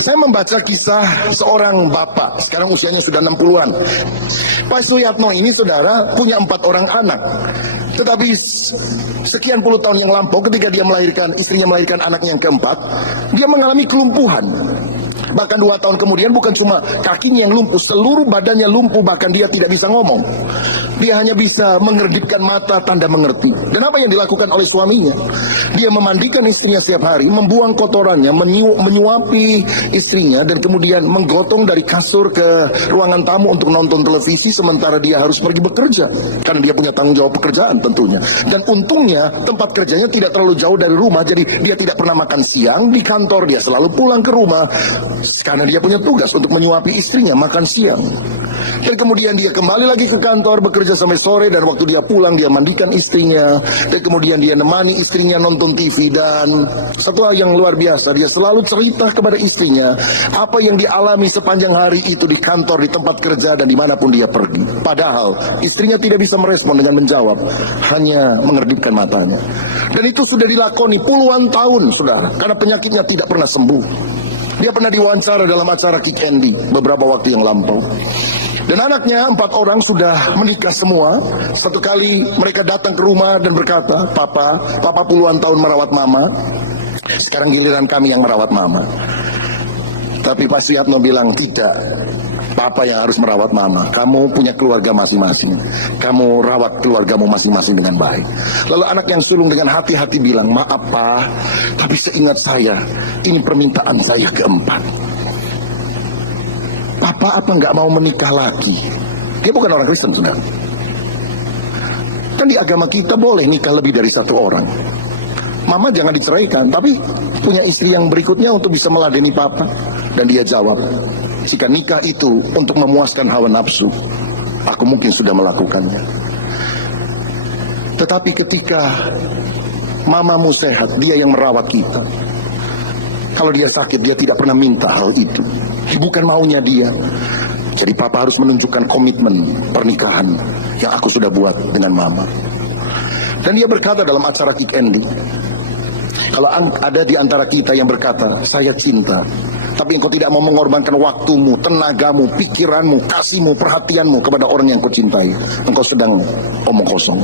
Saya membaca kisah seorang bapak, sekarang usianya sudah 60-an. Pak Suyatno ini, saudara, punya 4 orang anak. Tetapi sekian puluh tahun yang lampau, ketika dia melahirkan, istrinya melahirkan anaknya yang keempat, dia mengalami kelumpuhan. Bahkan 2 tahun kemudian bukan cuma kakinya yang lumpuh, seluruh badannya lumpuh, bahkan dia tidak bisa ngomong. Dia hanya bisa mengerdipkan mata, tanda mengerti. Dan apa yang dilakukan oleh suaminya? Dia memandikan istrinya setiap hari, membuang kotorannya, menyuapi istrinya, dan kemudian menggotong dari kasur ke ruangan tamu untuk nonton televisi, sementara dia harus pergi bekerja. Karena dia punya tanggung jawab pekerjaan tentunya. Dan untungnya tempat kerjanya tidak terlalu jauh dari rumah, jadi dia tidak pernah makan siang di kantor, dia selalu pulang ke rumah. Karena dia punya tugas untuk menyuapi istrinya makan siang. Dan kemudian dia kembali lagi ke kantor, bekerja sampai sore, dan waktu dia pulang dia mandikan istrinya, dan kemudian dia nemani istrinya nonton TV. Dan satu hal yang luar biasa, dia selalu cerita kepada istrinya apa yang dialami sepanjang hari itu di kantor, di tempat kerja, dan dimanapun dia pergi. Padahal istrinya tidak bisa merespon dengan menjawab, hanya mengerdipkan matanya. Dan itu sudah dilakoni puluhan tahun sudah, karena penyakitnya tidak pernah sembuh. Dia pernah diwawancara dalam acara Kick Andy beberapa waktu yang lampau. Dan anaknya 4 orang sudah menikah semua. Satu kali mereka datang ke rumah dan berkata, Papa puluhan tahun merawat mama, sekarang giliran kami yang merawat mama. Tapi Pak Suyatno bilang, tidak, Papa yang harus merawat mama. Kamu punya keluarga masing-masing, kamu rawat keluargamu masing-masing dengan baik. Lalu anak yang sulung dengan hati-hati bilang, maaf Pak, tapi seingat saya, ini permintaan saya keempat. Papa apa nggak mau menikah lagi? Dia bukan orang Kristen, saudara. Kan di agama kita boleh nikah lebih dari 1 orang. Mama jangan diceraikan, tapi punya istri yang berikutnya untuk bisa meladeni Papa. Dan dia jawab, jika nikah itu untuk memuaskan hawa nafsu, aku mungkin sudah melakukannya. Tetapi ketika mamamu sehat, dia yang merawat kita. Kalau dia sakit, dia tidak pernah minta hal itu. Bukan maunya dia. Jadi Papa harus menunjukkan komitmen pernikahan yang aku sudah buat dengan mama. Dan dia berkata dalam acara Kick Andy, kalau ada di antara kita yang berkata, saya cinta, tapi engkau tidak mau mengorbankan waktumu, tenagamu, pikiranmu, kasihmu, perhatianmu kepada orang yang kau cintai, engkau sedang omong kosong.